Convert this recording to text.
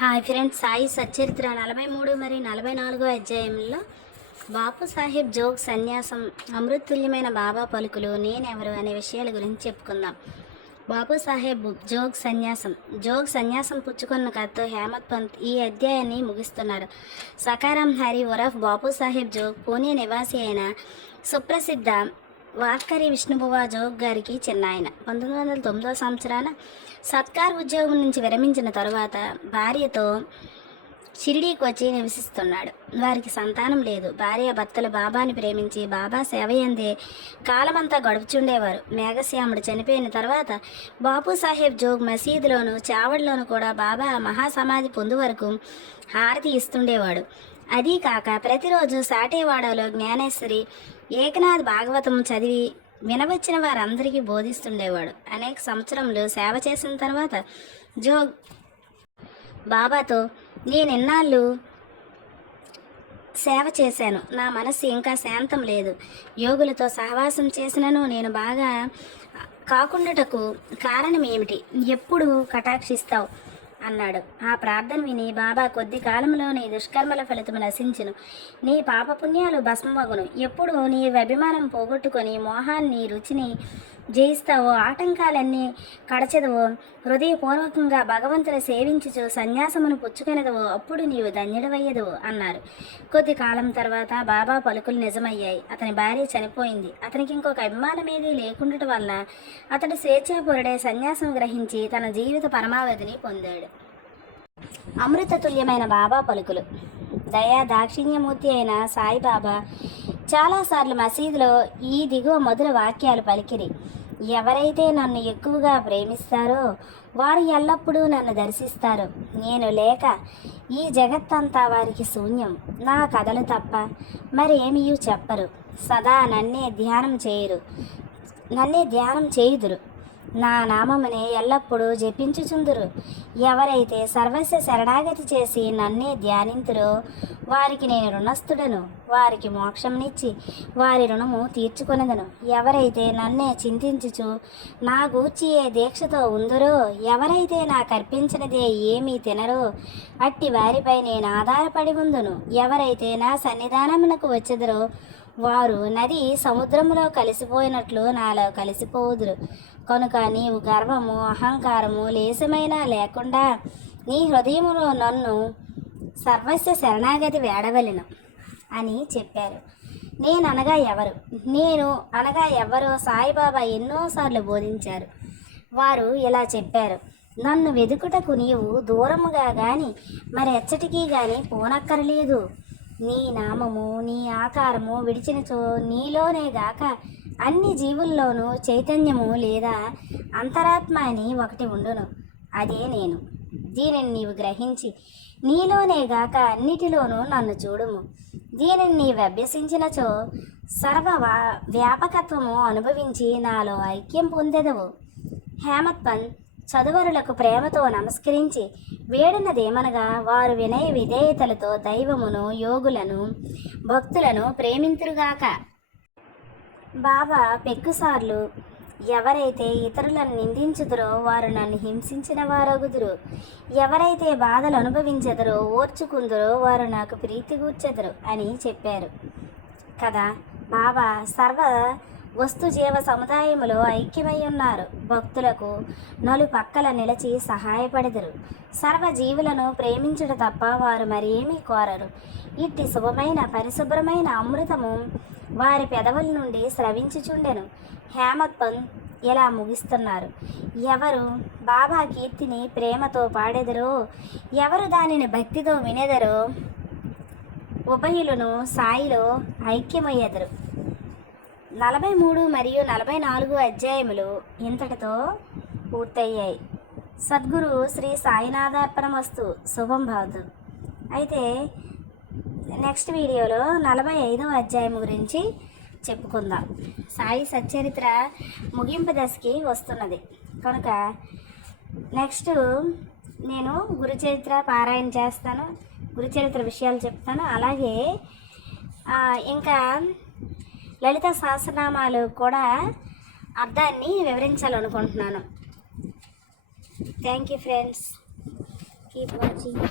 Hi friends Sai Satcharitra నలభై మూడు మరి నలభై నాలుగో అధ్యాయంలో బాపు సాహెబ్ జోగ్ సన్యాసం అమృతుల్యమైన బాబా పలుకులు నేనెవరు అనే విషయాల గురించి చెప్పుకుందాం. బాపు సాహెబ్ జోగ్ సన్యాసం. జోగ్ సన్యాసం పుచ్చుకున్న కథతో హేమత్ పంత్ ఈ అధ్యాయాన్ని ముగిస్తున్నారు. సకారం హరి ఒరఫ్ బాపు సాహెబ్ జోగ్ పూణే నివాసి అయిన సుప్రసిద్ధ వాట్కరి విష్ణుబువ జోగ్ గారికి చిన్నాయన. పంతొమ్మిది వందల తొమ్మిదో సంవత్సరాన సత్కార్ ఉద్యోగం నుంచి విరమించిన తరువాత భార్యతో షిరిడీకి వచ్చి నివసిస్తున్నాడు. వారికి సంతానం లేదు. భార్య భర్తలు బాబాని ప్రేమించి బాబా సేవయందే కాలమంతా గడుపుచుండేవారు. మేఘశ్యాముడు చనిపోయిన తర్వాత బాపు సాహెబ్ జోగ్ మసీదులోను చావడిలోను కూడా బాబా మహాసమాధి పొందు వరకు హారతి ఇస్తుండేవాడు. అదీ కాక ప్రతిరోజు సాటేవాడలో జ్ఞానేశ్వరి ఏకనాథ్ భాగవతం చదివి వినవచ్చిన వారందరికీ బోధిస్తుండేవాడు. అనేక సంవత్సరములు సేవ చేసిన తర్వాత జోగ్ బాబాతో నేను ఎన్నాళ్ళు సేవ చేశాను. నా మనసు ఇంకా శాంతం లేదు. యోగులతో సహవాసం చేసినను నేను బాగా కాకుండాటకు కారణం ఏమిటి ఎప్పుడు కటాక్షిస్తావు? అన్నాడు. ఆ ప్రార్థన విని బాబా కొద్ది కాలంలో నీ దుష్కర్మల ఫలితము నశించును. నీ పాపపుణ్యాలు భస్మమగును. ఎప్పుడు నీ అభిమానం పోగొట్టుకొని మోహాన్ని రుచిని జయిస్తావో ఆటంకాలన్నీ కడచెదవో హృదయపూర్వకంగా భగవంతుని సేవించుచు సన్యాసమును పుచ్చుకొనదవో అప్పుడు నీవు ధన్యుడవయ్యదవు అన్నారు. కొద్ది కాలం తర్వాత బాబా పలుకులు నిజమయ్యాయి. అతని భార్య చనిపోయింది. అతనికి ఇంకొక అభిమానం ఏదీ వలన అతడు స్వేచ్ఛాపురుడే సన్యాసం గ్రహించి తన జీవిత పరమావధిని పొందాడు. అమృతతుల్యమైన బాబా పలుకులు. దయా దాక్షిణ్యమూర్తి అయిన సాయిబాబా చాలాసార్లు మసీదులో ఈ దిగువ మధుర వాక్యాలు పలికిరి. ఎవరైతే నన్ను ఎక్కువగా ప్రేమిస్తారో వారు ఎల్లప్పుడూ నన్ను దర్శిస్తారు. నేను లేక ఈ జగత్తంతా వారికి శూన్యం. నా కథలు తప్ప మరేమీ చెప్పరు. సదా నన్నే ధ్యానం చేయరు. నన్నే ధ్యానం చేయుదురు. నా నామముని ఎల్లప్పుడూ జపించుచుందురు. ఎవరైతే సర్వస్వ శరణాగతి చేసి నన్నే ధ్యానింతురో వారికి నేను రుణస్థుడను. వారికి మోక్షంనిచ్చి వారి రుణము తీర్చుకొనదను. ఎవరైతే నన్నే చింతించుచు నా గూర్చి ఏ దీక్షతో ఉందరో ఎవరైతే నాకు అర్పించినదే ఏమీ తినరో అట్టి వారిపై నేను ఆధారపడి ఉందును. ఎవరైతే నా సన్నిధానమునకు వచ్చెదరో వారు నది సముద్రంలో కలిసిపోయినట్లు నాలో కలిసిపోవుదురు. కనుక నీవు గర్వము అహంకారము లేశమైనా లేకుండా నీ హృదయములో నన్ను సర్వస్వ శరణాగతి వేడవలెను అని చెప్పారు. నేను అనగా ఎవరు? నేను అనగా ఎవరో సాయిబాబా ఎన్నోసార్లు బోధించారు. వారు ఇలా చెప్పారు. నన్ను వెదుకుటకు నీవు దూరముగా గాని మరి ఎచ్చటికీ గాని పోనక్కరలేదు. నీ నామము నీ ఆకారము విడిచినచో నీలోనే గాక అన్ని జీవుల్లోనూ చైతన్యము లేదా అంతరాత్మ అని ఒకటి ఉండును. అదే నేను. దీనిని నీవు గ్రహించి నీలోనే గాక అన్నిటిలోనూ నన్ను చూడుము. దీనిని నీవు అభ్యసించినచో సర్వ వ్యాపకత్వము అనుభవించి నాలో ఐక్యం పొందెదవు. హేమత్ పంత్ చదువరులకు ప్రేమతో నమస్కరించి వేడినదేమనగా వారు వినయ విధేయతలతో దైవమును యోగులను భక్తులను ప్రేమింతురుగాక. బాబా పెక్కుసార్లు ఎవరైతే ఇతరులను నిందించుదరో వారు నన్ను హింసించిన వారగుదురు. ఎవరైతే బాధలు అనుభవించెదరో ఓర్చుకుందరో వారు నాకు ప్రీతి కూర్చెదరు అని చెప్పారు. కదా బాబా సర్వ వస్తు జీవ సముదాయములో ఐక్యమై ఉన్నారు భక్తులకు నలుపక్కల నిలిచి సహాయపడెదరు. సర్వ జీవులను ప్రేమించుట తప్ప వారు మరేమీ కోరరు. ఇట్టి శుభమైన పరిశుభ్రమైన అమృతము వారి పెదవుల నుండి స్రవించుచుండెను. హేమత్ పంత్ ఇలా ముగిస్తున్నారు? ఎవరు బాబా కీర్తిని ప్రేమతో పాడెదరో ఎవరు దానిని భక్తితో వినెదరో ఉభయులను సాయిలో ఐక్యమయ్యెదరు. నలభై మూడు మరియు నలభై నాలుగు అధ్యాయములు ఇంతటితో పూర్తయ్యాయి. సద్గురు శ్రీ సాయినాథార్పణమస్తు. శుభం భవతు. అయితే నెక్స్ట్ వీడియోలో నలభై ఐదవ అధ్యాయం గురించి చెప్పుకుందాం. సాయి సచ్చరిత్ర ముగింపు దశకి వస్తున్నది. కనుక నెక్స్ట్ నేను గురుచరిత్ర పారాయణ చేస్తాను గురుచరిత్ర విషయాలు చెప్తాను. అలాగే ఇంకా లలిత సహస్రనామాలు కూడా అర్థాన్ని వివరించాలనుకుంటున్నాను. Thank you friends keep watching